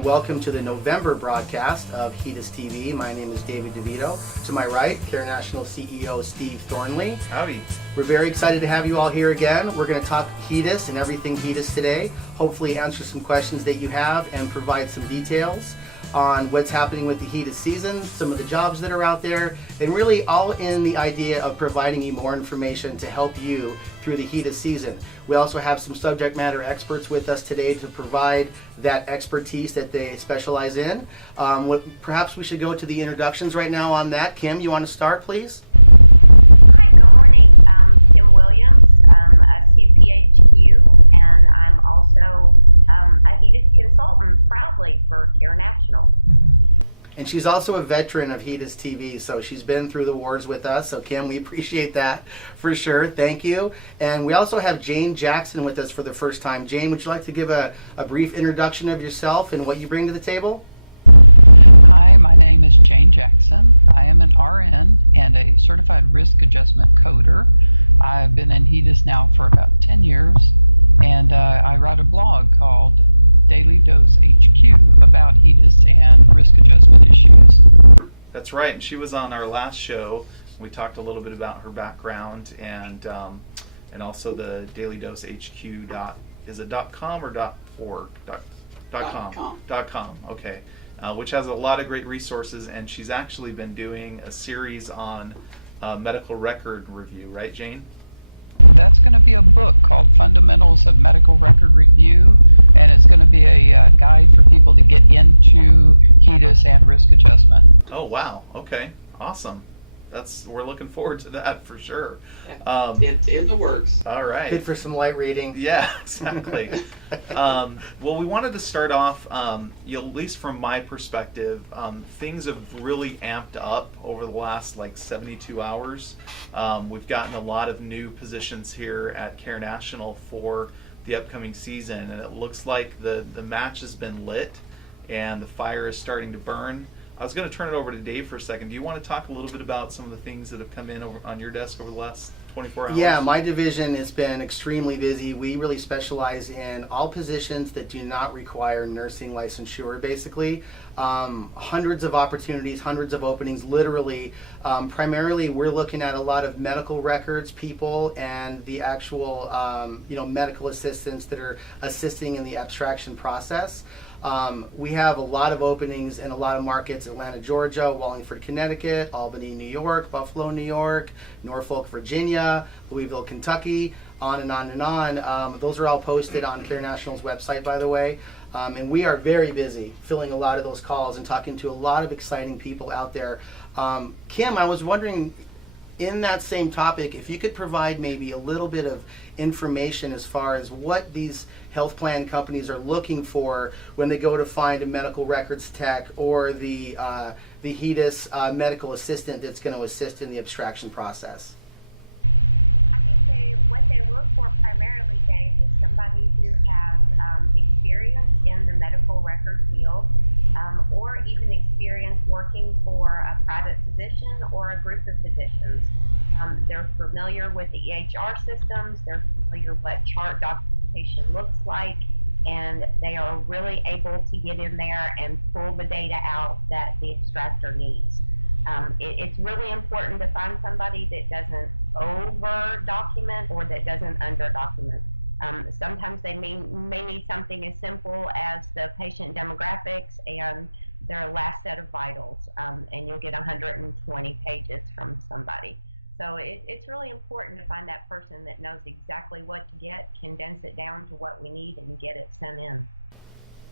and welcome to the November broadcast of HEDIS TV. My name is David DiVito. To my right, Care National CEO Steve Thornley. Howdy. We're very excited to have you all here again. We're going to talk HEDIS and everything HEDIS today, hopefully answer some questions that you have and provide some details on what's happening with the HEDIS season, some of the jobs that are out there, and really all in the idea of providing you more information to help you through the HEDIS season. We also have some subject matter experts with us today to provide that expertise that they specialize in. Perhaps we should go to the introductions right now on that. Kim, you want to start, please? Hi, good morning. I'm Kim Williams. I'm a CPHQ, and I'm also a HEDIS consultant proudly for Care National. And she's also a veteran of HEDIS TV, so she's been through the wars with us. So Kim, we appreciate that for sure. Thank you. And we also have Jane Jackson with us for the first time. Jane, would you like to give a brief introduction of yourself and what you bring to the table? Hi, my name is Jane Jackson. I am an RN and a certified risk adjustment coder. I've been in HEDIS now for about 10 years, and I write a blog called Daily Dose HQ about HEDIS and risk adjustment issues. That's right, and she was on our last show. We talked a little bit about her background and also the Daily Dose HQ is it .com or .org? .com. Okay, which has a lot of great resources, and she's actually been doing a series on medical record review, right, Jane? That's going to be a book called Fundamentals of Medical Record Review, and it's going to be a guide for people to get into HEDIS and risk adjustment. Oh wow! Okay, awesome. We're looking forward to that for sure. It's in the works. All right. Good for some light reading. Yeah, exactly. Well, we wanted to start off, at least from my perspective, things have really amped up over the last 72 hours. We've gotten a lot of new positions here at Care National for the upcoming season, and it looks like the match has been lit and the fire is starting to burn. I was going to turn it over to Dave for a second. Do you want to talk a little bit about some of the things that have come in on your desk over the last 24 hours? Yeah, my division has been extremely busy. We really specialize in all positions that do not require nursing licensure, basically. Hundreds of opportunities, hundreds of openings, literally. Primarily, we're looking at a lot of medical records people and the actual medical assistants that are assisting in the abstraction process. We have a lot of openings in a lot of markets: Atlanta, Georgia; Wallingford, Connecticut; Albany, New York; Buffalo, New York; Norfolk, Virginia; Louisville, Kentucky, on and on and on. Those are all posted on Care National's website, by the way. And we are very busy filling a lot of those calls and talking to a lot of exciting people out there. Kim, I was wondering, in that same topic, if you could provide maybe a little bit of information as far as what these health plan companies are looking for when they go to find a medical records tech or the HEDIS medical assistant that's going to assist in the abstraction process. I think what they look for primarily, Dave, is somebody who has experience in the medical record field, or even experience working for a private physician or a group of physicians. They're familiar with the EHR systems, they're familiar what chart documentation looks like, and they are really able to get in there and pull the data out that the abstractor needs. It's really important to find somebody that doesn't over document or that doesn't under document. Sometimes they may need something as simple as the patient demographics and their last set of vitals, and you'll get 120 pages from somebody. So it's really important to find that person that knows exactly what to get, condense it down to what we need, and get it sent in.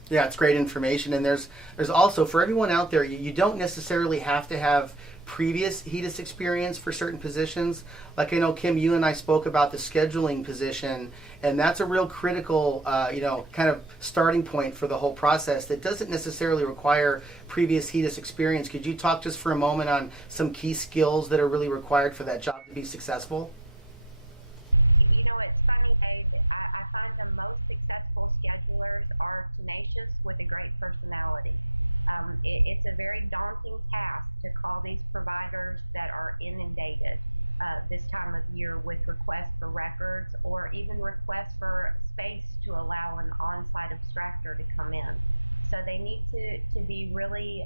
Yeah, it's great information. And there's also, for everyone out there, you don't necessarily have to have previous HEDIS experience for certain positions. Like I know, Kim, you and I spoke about the scheduling position, and that's a real critical, kind of starting point for the whole process that doesn't necessarily require previous HEDIS experience. Could you talk just for a moment on some key skills that are really required for that job to be successful? You know, it's funny, Dave. I find the most successful schedulers are tenacious with a great personality. It's a very daunting task to call these providers that are inundated this time of year with requests for records or even requests for space to allow an on-site abstractor to come in. So they need to be really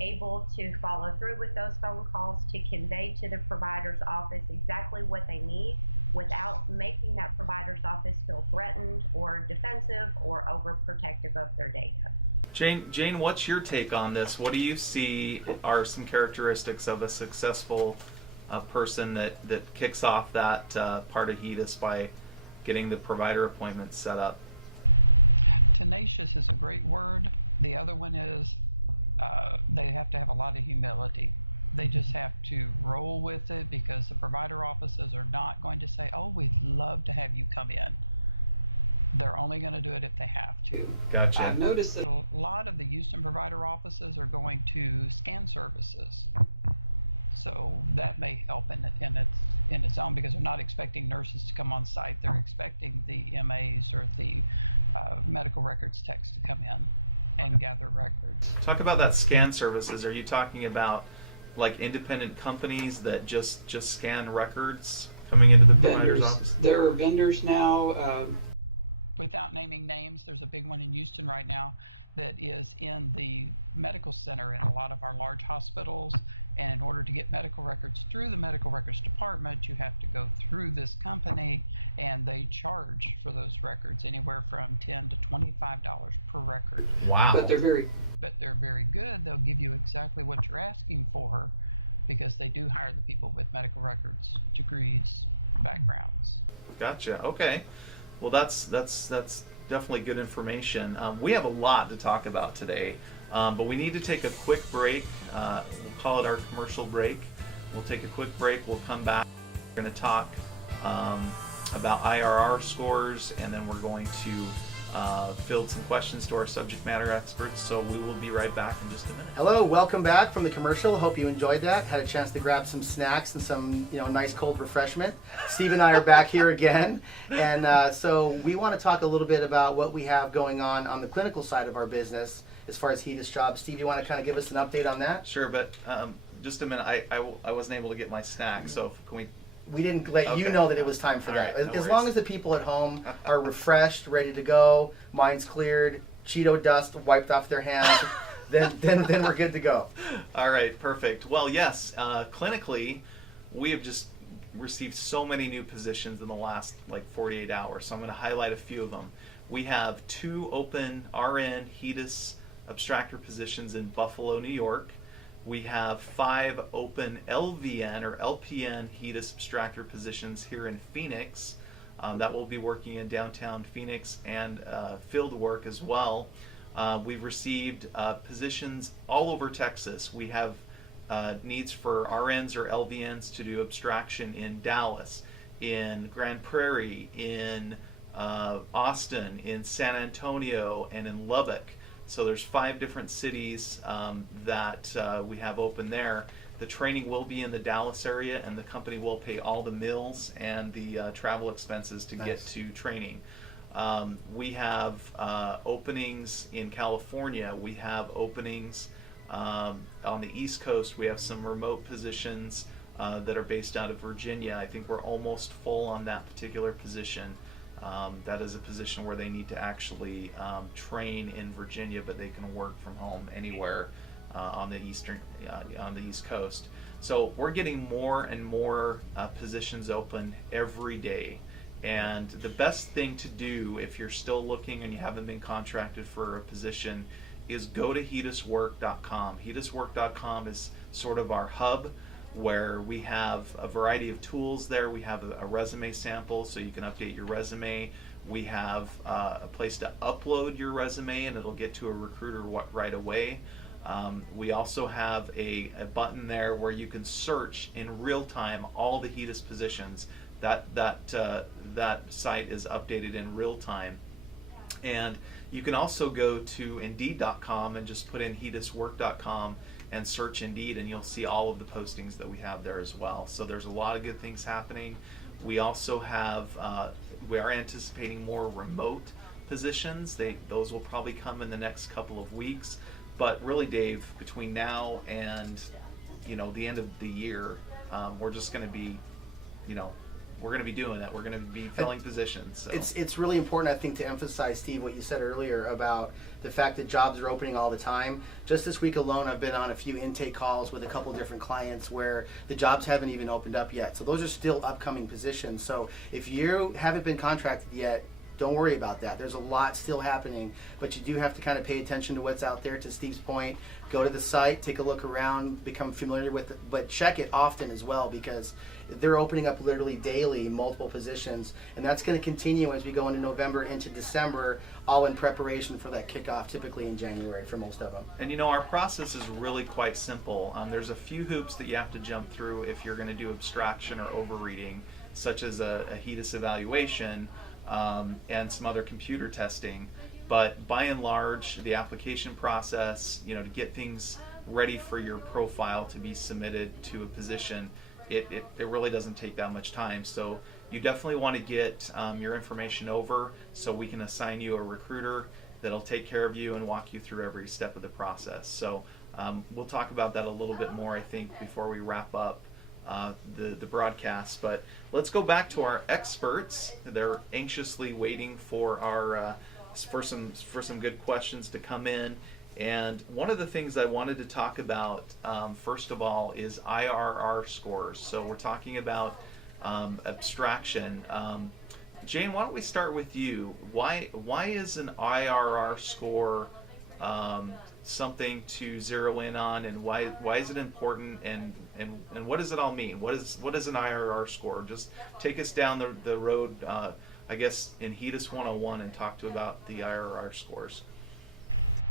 able to follow through with those phone calls to convey to the provider's office exactly what they need without making that provider's office feel threatened or defensive or overprotective of their data. Jane, what's your take on this? What do you see are some characteristics of a successful person that kicks off that part of HEDIS by getting the provider appointments set up? Tenacious is a great word. The other one is they have to have a lot of humility. They just have to roll with it, because the provider offices are not going to say, oh, we'd love to have you come in. They're only going to do it if they have to. Gotcha. I've noticed that a lot of the Houston provider offices are going to scan services. So that may help in its own, because they're not expecting nurses to come on site. They're expecting the MAs or the medical records techs to come in and gather records. Talk about that scan services. Are you talking about like independent companies that just scan records coming into the provider's office? There are vendors now, without naming names. There's a big one in Houston right now that is in the medical center in a lot of our large hospitals. And in order to get medical records through the medical records department, you have to go through this company, and they charge for those records anywhere from $10 to $25 per record. Wow. But they're very good. They'll give you exactly what you're asking for, because they do hire the people with medical records, degrees, backgrounds. Gotcha. Okay. Well, that's definitely good information. We have a lot to talk about today, but we need to take a quick break. We'll call it our commercial break. We'll take a quick break. We'll come back. We're going to talk about IRR scores, and then we're going to field some questions to our subject matter experts. So we will be right back in just a minute. Hello, welcome back from the commercial. Hope you enjoyed that. Had a chance to grab some snacks and some nice cold refreshment. Steve and I are back here again, and so we want to talk a little bit about what we have going on the clinical side of our business as far as HEDIS jobs. Steve, you want to kind of give us an update on that? Sure, but just a minute. I wasn't able to get my snack, so can we? We didn't let you know that it was time for that. Right, no as long worries. as the people at home are refreshed, ready to go, minds cleared, Cheeto dust wiped off their hands, then we're good to go. All right, perfect. Well, yes, clinically, we have just received so many new positions in the last 48 hours. So I'm going to highlight a few of them. We have 2 open RN HEDIS abstractor positions in Buffalo, New York. We have 5 open LVN or LPN HEDIS abstractor positions here in Phoenix. That will be working in downtown Phoenix, and field work as well. We've received positions all over Texas. We have needs for RNs or LVNs to do abstraction in Dallas, in Grand Prairie, in Austin, in San Antonio, and in Lubbock. So there's 5 different cities that we have open there. The training will be in the Dallas area, and the company will pay all the meals and the travel expenses to get to training. We have openings in California. We have openings on the East Coast. We have some remote positions that are based out of Virginia. I think we're almost full on that particular position. That is a position where they need to actually train in Virginia, but they can work from home anywhere on the East Coast. So we're getting more and more positions open every day. And the best thing to do if you're still looking and you haven't been contracted for a position is go to HEDISwork.com. HEDISwork.com is sort of our hub, where we have a variety of tools there. We have a resume sample so you can update your resume. We have a place to upload your resume, and it'll get to a recruiter right away. We also have a button there where you can search in real time all the HEDIS positions. That site is updated in real time. And you can also go to Indeed.com and just put in HEDISwork.com and search Indeed, and you'll see all of the postings that we have there as well. So there's a lot of good things happening. We also have, we are anticipating more remote positions. Those will probably come in the next couple of weeks. But really, Dave, between now and the end of the year, we're just going to be, we're going to be doing it. We're going to be filling positions. So. It's really important, I think, to emphasize, Steve, what you said earlier about the fact that jobs are opening all the time. Just this week alone, I've been on a few intake calls with a couple different clients where the jobs haven't even opened up yet. So those are still upcoming positions. So if you haven't been contracted yet, don't worry about that. There's a lot still happening, but you do have to kind of pay attention to what's out there. To Steve's point, go to the site, take a look around, become familiar with it, but check it often as well, because they're opening up literally daily multiple positions, and that's going to continue as we go into November into December, all in preparation for that kickoff, typically in January for most of them. And our process is really quite simple. There's a few hoops that you have to jump through if you're going to do abstraction or overreading, such as a HEDIS evaluation and some other computer testing. But by and large, the application process, to get things ready for your profile to be submitted to a position, it really doesn't take that much time. So you definitely want to get your information over so we can assign you a recruiter that'll take care of you and walk you through every step of the process. So we'll talk about that a little bit more, I think, before we wrap up the broadcast. But let's go back to our experts. They're anxiously waiting for our for some good questions to come in. And one of the things I wanted to talk about, first of all, is IRR scores. So we're talking about abstraction. Jane, why don't we start with you? Why is an IRR score something to zero in on, and why is it important, and what does it all mean? What is an IRR score? Just take us down the road, I guess, in HEDIS 101 and talk to about the IRR scores.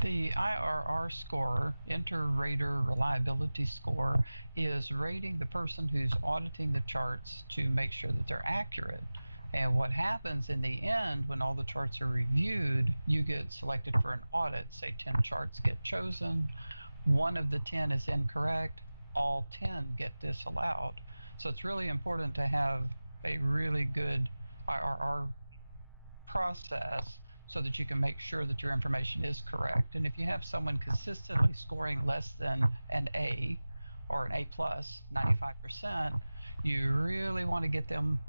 The IRR score, Inter-Rater Reliability Score, is rating the person who's auditing the charts to make sure that they're accurate. And what happens in the end, when all the charts are reviewed, you get selected for an audit. Say 10 charts get chosen, one of the 10 is incorrect, all 10 get disallowed. So it's really important to have a really good IRR process so that you can make sure that your information is correct. And if you have someone consistently scoring less than an A or an A plus, 95%, you really want to get them,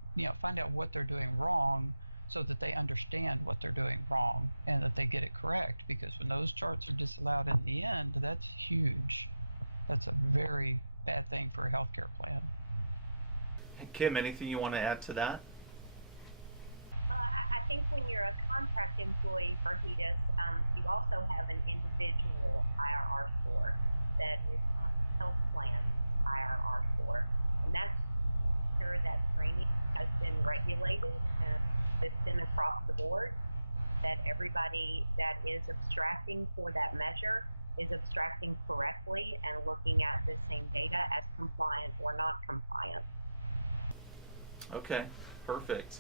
find out what they're doing wrong so that they understand what they're doing wrong and that they get it correct. Because when those charts are disallowed in the end, that's huge. That's a very bad thing for a healthcare plan. Kim, anything you want to add to that? I think when you're a contract employee for HEDIS, you also have an individual IRR score that is not health plan IRR score, and that's sure that training has been regulated and it's been across the board, that everybody that is abstracting for that measure is abstracting correctly and looking at the same data as compliant or not compliant. Okay, perfect.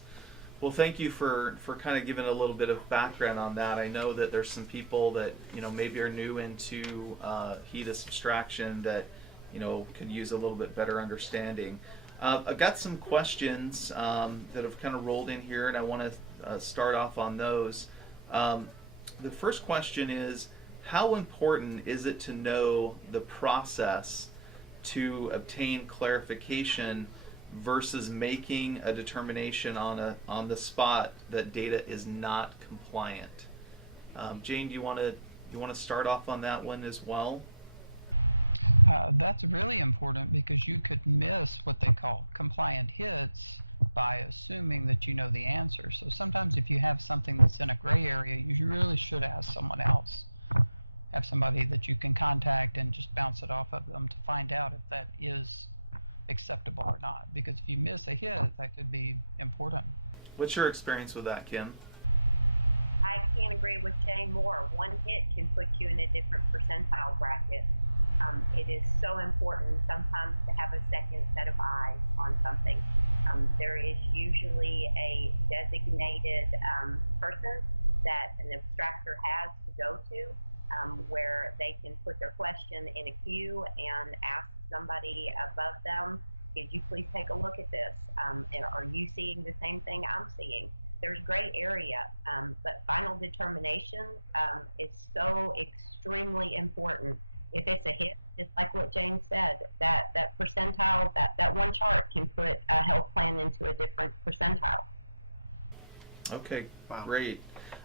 Well, thank you for kind of giving a little bit of background on that. I know that there's some people that maybe are new into HEDIS abstraction that could use a little bit better understanding. I've got some questions that have kind of rolled in here, and I want to start off on those. The first question is, how important is it to know the process to obtain clarification versus making a determination on the spot that data is not compliant? Jane, do you want to start off on that one as well? That's really important because you could miss what they call compliant hits by assuming that you know the answer. So sometimes if you have something that's in a gray area, you really should ask someone else. Have somebody that you can contact and just bounce it off of them to find out if that is acceptable or not. Because if you miss a hit, that could be important. What's your experience with that, Kim? I can't agree with Jane more. One hit can put you in a different percentile bracket. It is so important sometimes to have a second set of eyes on something. There is usually a designated person that an abstractor has to go to where they can put their question in a queue and ask somebody above them, could you please take a look at this? And are you seeing the same thing I'm seeing? There's gray area, but final determination is so extremely important. If it's a hit, just like what Jane said, that percentile, that one chart can put a health plan into a different percentile. Okay, Wow. great.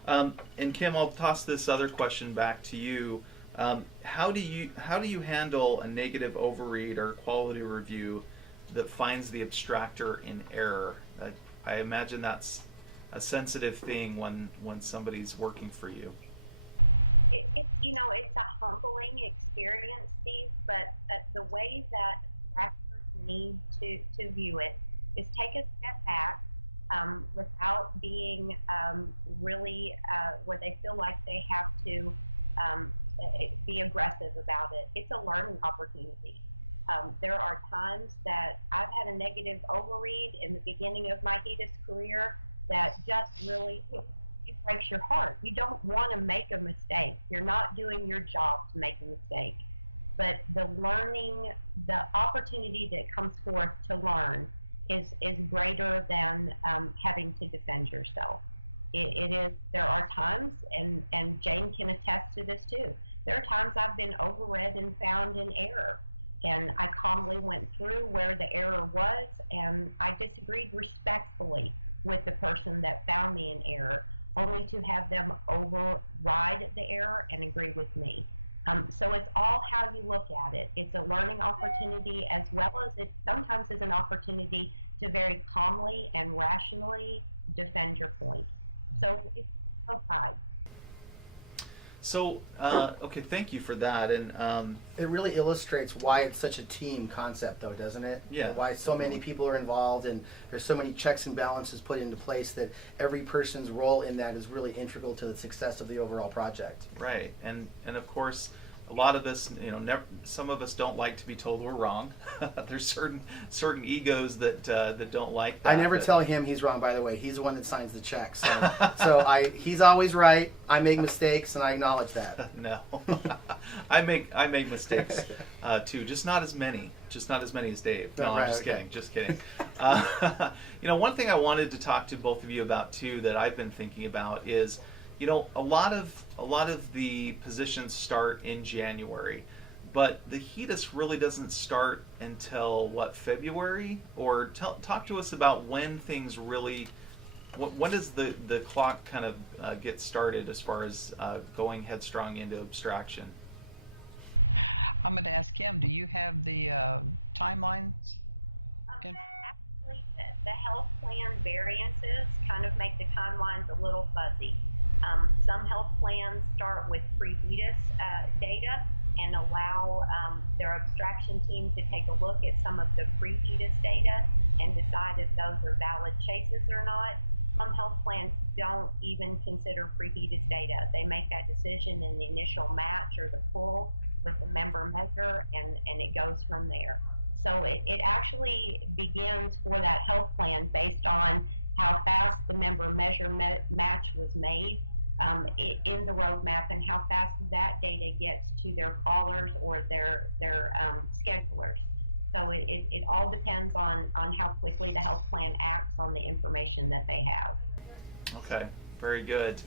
And Kim, I'll toss this other question back to you. How do you handle a negative overread or quality review that finds the abstractor in error? I imagine that's a sensitive thing when somebody's working for you. It's it's a humbling experience, Steve. But the way that abstractors need to view it is take a step back, without being really where they feel like they have to be aggressive about it. It's a learning opportunity. There are times that I've had a negative overread in the beginning of my HEDIS career that just really it breaks your heart. You don't want to make a mistake. You're not doing your job to make a mistake. But the learning, the opportunity that comes forth to learn is greater than having to defend yourself. It is. There are times, and Jane can attest to this too. There are times I've been overread and found in error, and I calmly went through where the error was, and I disagreed respectfully with the person that found me in error, only to have them override the error and agree with me. So it's all how you look at it. It's a learning opportunity, as well as it sometimes is an opportunity to very calmly and rationally defend your point. So it's both sides. So, okay, thank you for that. And It really illustrates why it's such a team concept, though, doesn't it? Yeah. And why so many people are involved, and there's so many checks and balances put into place that every person's role in that is really integral to the success of the overall project. right, and of course, a lot of us, some of us don't like to be told we're wrong. There's certain egos that don't like that. I never but- tell him he's wrong, by the way. He's the one that signs the check. So he's always right. I make mistakes, and I acknowledge that. No, I make mistakes too. Just not as many as Dave. No, Oh, I'm right, just okay. kidding. Just kidding. One thing I wanted to talk to both of you about too that I've been thinking about is, a lot of the positions start in January, but the HEDIS really doesn't start until February? Or talk to us about when things really. When does the clock kind of get started as far as going headstrong into abstraction? I'm going to ask Kim, do you have the timelines? Actually, the health plan variances kind of make the timelines a little fuzzy. Some health plans start with pre-HEDIS data and allow their abstraction team to take a look at some of the pre-HEDIS data and decide if those are valid chases or not. Some health plans don't even consider pre-HEDIS data. They make that decision in the initial match or the pull with the member measure, and it goes from there. So it actually begins for that health plan based on how fast the member measure match was made in the roadmap, and how fast that data gets to their callers or their schedulers. So it all depends on how quickly the health plan acts on the information that they have. Okay, very good.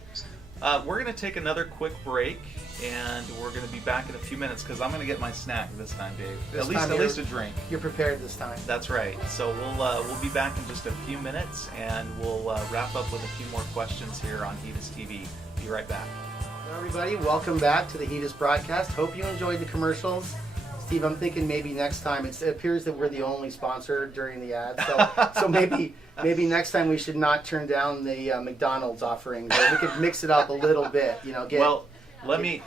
We're going to take another quick break, and we're going to be back in a few minutes because I'm going to get my snack this time, Dave. At least a drink. You're prepared this time. That's right. So we'll be back in just a few minutes, and we'll wrap up with a few more questions here on HEDIS TV. Be right back. Hello, everybody. Welcome back to the HEDIS broadcast. Hope you enjoyed the commercials. Steve, I'm thinking maybe next time, it appears that we're the only sponsor during the ad, so maybe next time we should not turn down the McDonald's offering. We could mix it up a little bit, Well,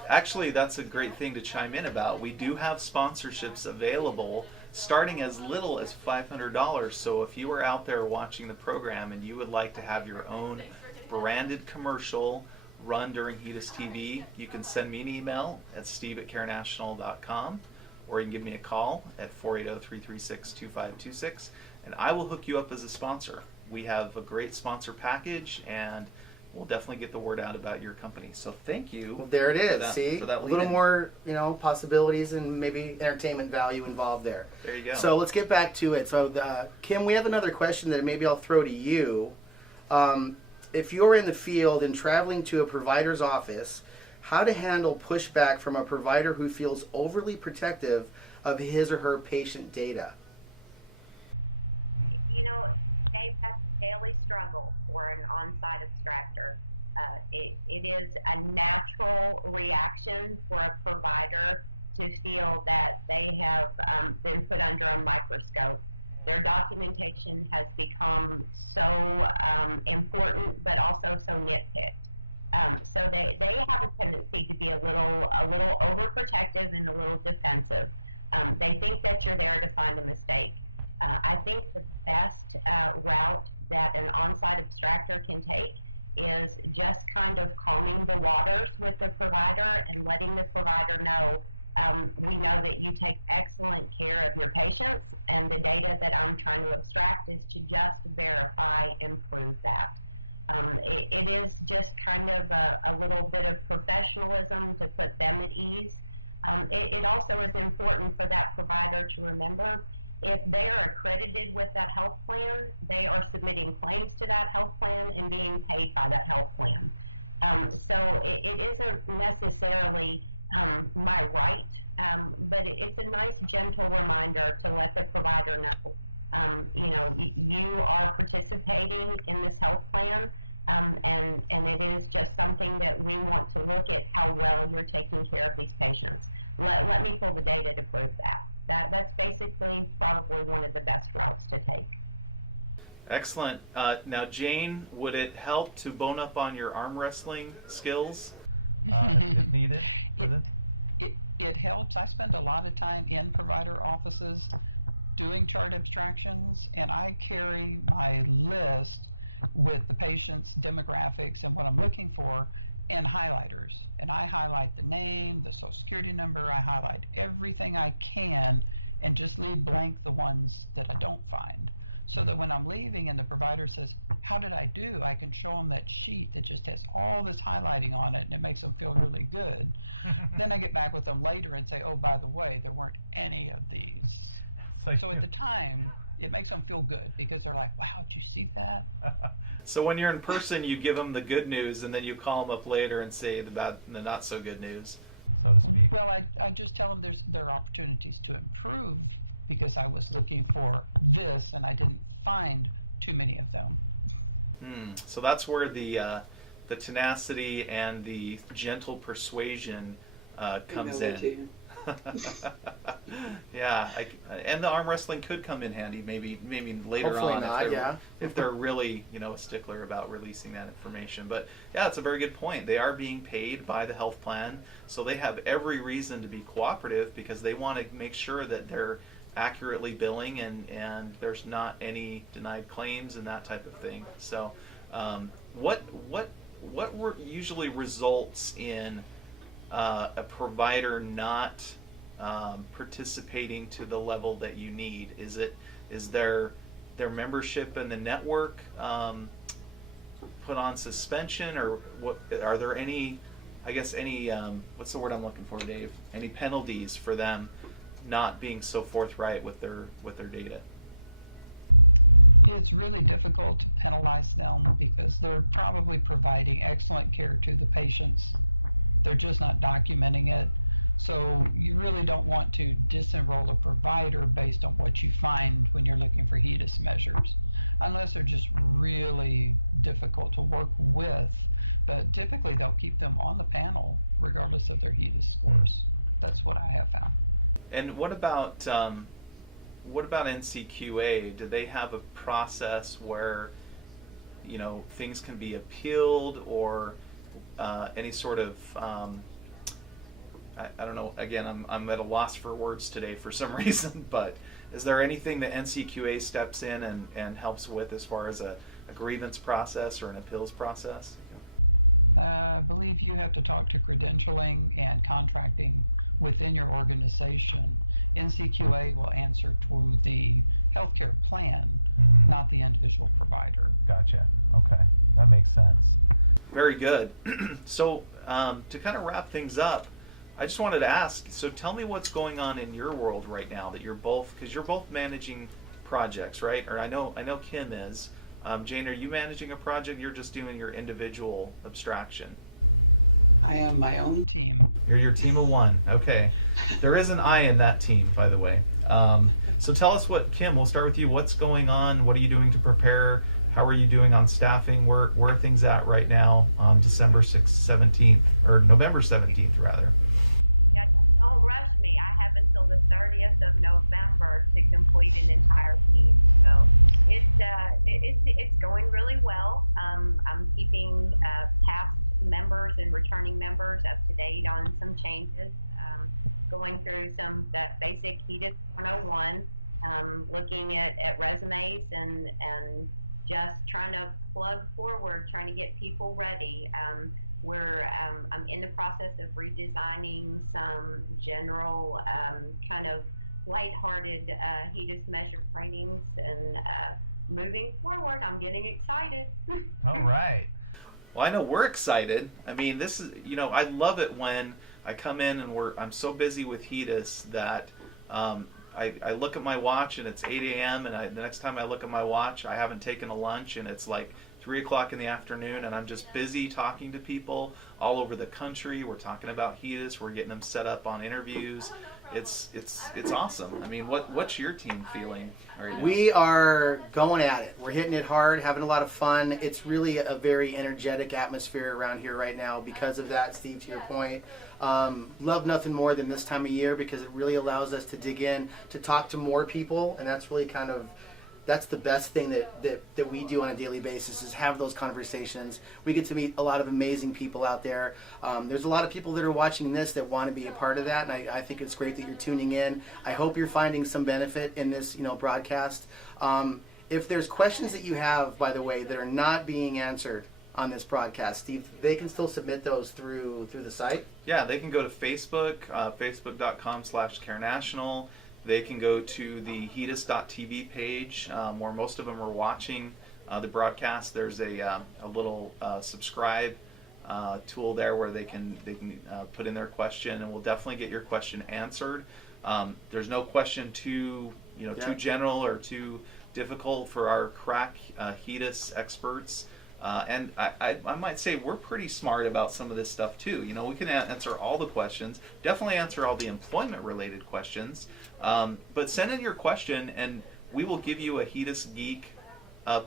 actually, that's a great thing to chime in about. We do have sponsorships available starting as little as $500. So if you are out there watching the program and you would like to have your own branded commercial run during HEDIS TV, you can send me an email at steve@carenational.com. or you can give me a call at 480-336-2526, and I will hook you up as a sponsor. We have a great sponsor package, and we'll definitely get the word out about your company. So thank you. Well, there it is. For that a little more, possibilities and maybe entertainment value involved there. There you go. So let's get back to it. So Kim, we have another question that maybe I'll throw to you. If you're in the field and traveling to a provider's office, how to handle pushback from a provider who feels overly protective of his or her patient data. You know, Dave, that's a daily struggle for an on-site abstractor. It is a natural reaction for a provider to feel that they have been put under a microscope. Their documentation has become so important, but also so nitpicked. So they have a tendency to be a little overprotective and a little defensive. They think that you're there to find a mistake. I think the best route that an on-site abstractor can take is just kind of calming the waters with the provider and letting the provider know, we know that you take excellent care of your patients, and the data that I'm trying to abstract is to just verify and prove that. It is just kind of a little bit of professionalism to put them at ease. It also is important for that provider to remember, if they are accredited with that health plan, they are submitting claims to that health plan and being paid by that health plan. So it isn't necessarily my right, but it's a nice, gentle reminder to let the provider know, you know, you are participating in this health plan, and it is just something that we want to look at how well you're taking care of these patients. Let me pull the data to prove that. That's basically probably one of the best routes to take. Excellent. Now, Jane, would it help to bone up on your arm wrestling skills? If needed. It helps. I spend a lot of time in provider offices doing chart abstractions, and I carry my list with the patient's demographics and what I'm looking for and highlighters. And I highlight the name, the social security number, I highlight everything I can and just leave blank the ones that I don't find. So that when I'm leaving and the provider says, how did I do? I can show them that sheet that just has all this highlighting on it and it makes them feel really good. Then I get back with them later and say, oh, by the way, there weren't any of these. So at the time, it makes them feel good because they're like, wow, did you see that? So when you're in person, you give them the good news and then you call them up later and say the bad, the not so good news. So to speak. Well, I just tell them there are opportunities to improve because I was looking for this and I didn't find too many of them. So that's where the tenacity and the gentle persuasion comes in. Yeah, and the arm wrestling could come in handy maybe later Hopefully on. not, if they're really a stickler about releasing that information. But yeah, it's a very good point. They are being paid by the health plan, so they have every reason to be cooperative because they want to make sure that they're accurately billing and there's not any denied claims and that type of thing. So what usually results in a provider not participating to the level that you need? Is their membership in the network put on suspension, or what? Are there any what's the word I'm looking for, Dave? Any penalties for them not being so forthright with their data? It's really difficult to penalize them because they're probably providing excellent care to the patients. They're just not documenting it. So you really don't want to disenroll a provider based on what you find when you're looking for HEDIS measures, unless they're just really difficult to work with. But typically they'll keep them on the panel regardless of their HEDIS scores. That's what I have found. And what about NCQA? Do they have a process where things can be appealed, or any sort of I don't know. Again, I'm at a loss for words today for some reason. But is there anything that NCQA steps in and helps with as far as a grievance process or an appeals process? I believe you have to talk to credentialing and contracting within your organization. NCQA will answer to the healthcare plan, not the individual provider. Gotcha. Okay, that makes sense. Very good. So to kind of wrap things up, I just wanted to ask, so tell me what's going on in your world right now that you're both managing projects, right? Or I know Kim is. Jane, are you managing a project? You're just doing your individual abstraction. I am my own team. You're your team of one. Okay. There is an I in that team, by the way. So tell us Kim, we'll start with you. What's going on? What are you doing to prepare? How are you doing on staffing? Where are things at right now on December 6th, 17th, or November 17th, rather? Yeah, don't rush me. I have until the 30th of November to complete an entire team. So it's going really well. I'm keeping past members and returning members up to date on some changes. Going through that basic HEDIS 101, looking at resumes and just trying to plug forward, trying to get people ready. I'm in the process of redesigning some general kind of lighthearted HEDIS measure trainings, and moving forward, I'm getting excited. All right. Well, I know we're excited. I mean, this is, I love it when I come in and I'm so busy with HEDIS that I look at my watch and it's 8 a.m. and the next time I look at my watch, I haven't taken a lunch and it's like 3 o'clock in the afternoon, and I'm just busy talking to people all over the country. We're talking about HEDIS. We're getting them set up on interviews. It's awesome. I mean, what's your team feeling right now? We are going at it. We're hitting it hard, having a lot of fun. It's really a very energetic atmosphere around here right now because of that, Steve, to your point. Love nothing more than this time of year because it really allows us to dig in, to talk to more people, and that's really that's the best thing that we do on a daily basis, is have those conversations. We get to meet a lot of amazing people out there. There's a lot of people that are watching this that want to be a part of that, and I think it's great that you're tuning in. I hope you're finding some benefit in this broadcast. If there's questions that you have, by the way, that are not being answered on this broadcast, Steve, they can still submit those through the site? Yeah, they can go to Facebook, facebook.com/carenational. They can go to the HEDIS.tv page, where most of them are watching the broadcast. There's a little subscribe tool there where they can put in their question, and we'll definitely get your question answered. There's no question too general or too difficult for our crack HEDIS experts. And I might say we're pretty smart about some of this stuff too. We can answer all the questions, definitely answer all the employment related questions, but send in your question and we will give you a HEDIS Geek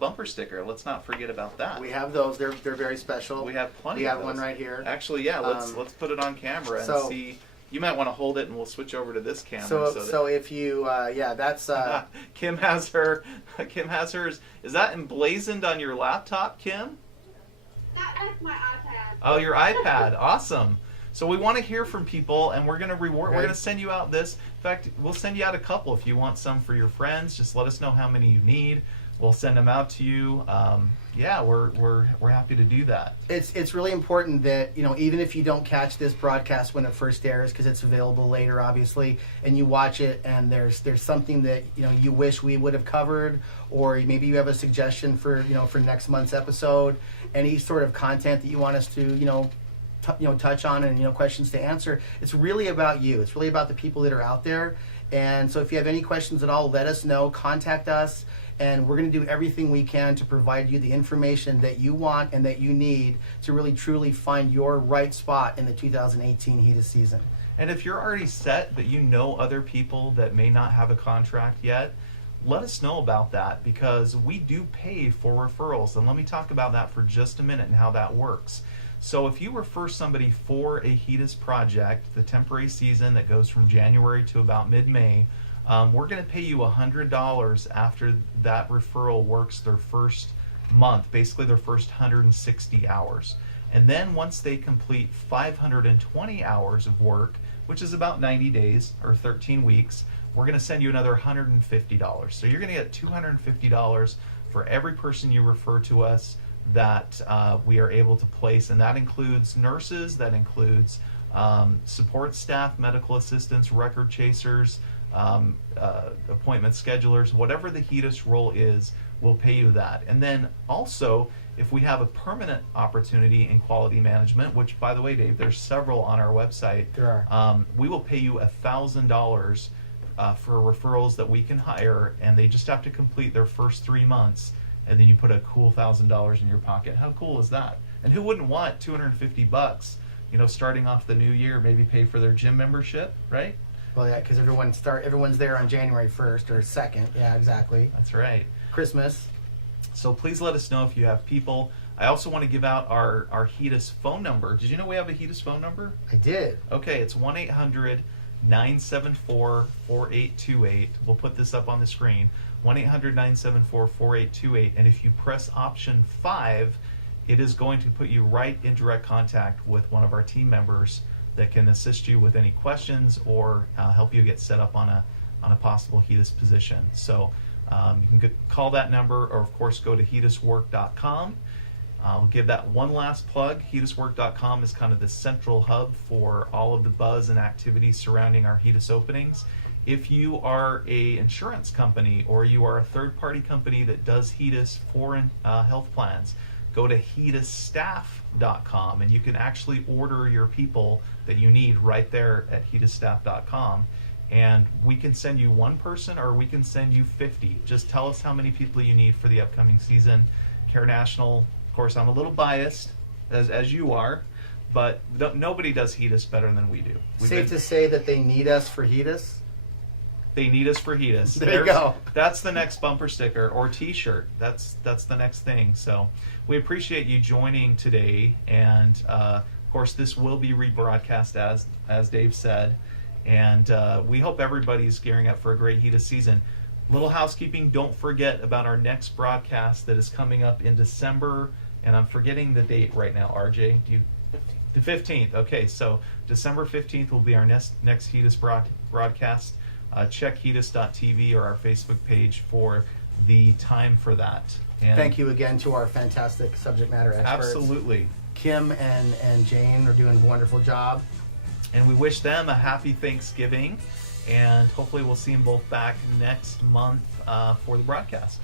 bumper sticker. Let's not forget about that. We have those. They're very special. We have plenty. We of have one those. right here. Actually, yeah. Let's put it on camera and see. You might want to hold it, and we'll switch over to this camera. So if you, that's. Kim has hers. Is that emblazoned on your laptop, Kim? That's my iPad. Oh, your iPad. Awesome. So we want to hear from people, and we're going to reward. Okay. We're going to send you out this. In fact, we'll send you out a couple if you want some for your friends. Just let us know how many you need. We'll send them out to you. We're happy to do that. It's really important that even if you don't catch this broadcast when it first airs, because it's available later, obviously, and you watch it, and there's something that you wish we would have covered, or maybe you have a suggestion for for next month's episode, any sort of content that you want us to touch on, and questions to answer. It's really about you. It's really about the people that are out there. And so if you have any questions at all, let us know. Contact us. And we're going to do everything we can to provide you the information that you want and that you need to really truly find your right spot in the 2018 HEDIS season. And if you're already set, but you know other people that may not have a contract yet, let us know about that, because we do pay for referrals. And let me talk about that for just a minute and how that works. So if you refer somebody for a HEDIS project, the temporary season that goes from January to about mid-May, we're going to pay you $100 after that referral works their first month, basically their first 160 hours. And then once they complete 520 hours of work, which is about 90 days or 13 weeks, we're going to send you another $150. So you're going to get $250 for every person you refer to us that we are able to place. And that includes nurses, that includes support staff, medical assistants, record chasers, appointment schedulers, whatever the HEDIS role is, we'll pay you that. And then also, if we have a permanent opportunity in quality management, which, by the way, Dave, there's several on our website, There are. we will pay you $1,000 for referrals that we can hire, and they just have to complete their first 3 months, and then you put a cool $1,000 in your pocket. How cool is that? And who wouldn't want $250 starting off the new year, maybe pay for their gym membership, right? Well, yeah, because everyone's there on January 1st or 2nd. Yeah, exactly. That's right. Christmas. So please let us know if you have people. I also want to give out our HEDIS phone number. Did you know we have a HEDIS phone number? I did. Okay, it's 1-800-974-4828. We'll put this up on the screen. 1-800-974-4828. And if you press option 5, it is going to put you right in direct contact with one of our team members that can assist you with any questions or help you get set up on a possible HEDIS position. So you can call that number, or of course go to HEDISwork.com. We'll give that one last plug. HEDISwork.com is kind of the central hub for all of the buzz and activities surrounding our HEDIS openings. If you are a insurance company or you are a third-party company that does HEDIS for health plans, go to HEDISstaff.com, and you can actually order your people that you need right there at HEDISstaff.com. And we can send you one person or we can send you 50. Just tell us how many people you need for the upcoming season. Care National, of course, I'm a little biased, as you are, but nobody does HEDIS better than we do. Safe to say that they need us for HEDIS? They need us for HEDIS. There you go. That's the next bumper sticker or t-shirt. That's the next thing. So we appreciate you joining today. And of course, this will be rebroadcast as Dave said. And we hope everybody's gearing up for a great HEDIS season. Little housekeeping, don't forget about our next broadcast that is coming up in December. And I'm forgetting the date right now, RJ. The 15th. Okay, so December 15th will be our next HEDIS broadcast. Check HEDIS.tv or our Facebook page for the time for that. And thank you again to our fantastic subject matter experts. Absolutely. Kim and Jane are doing a wonderful job. And we wish them a happy Thanksgiving, and hopefully we'll see them both back next month for the broadcast.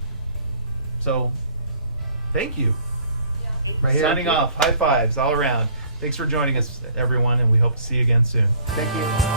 So, thank you. Right here. Signing off. High fives all around. Thanks for joining us, everyone, and we hope to see you again soon. Thank you.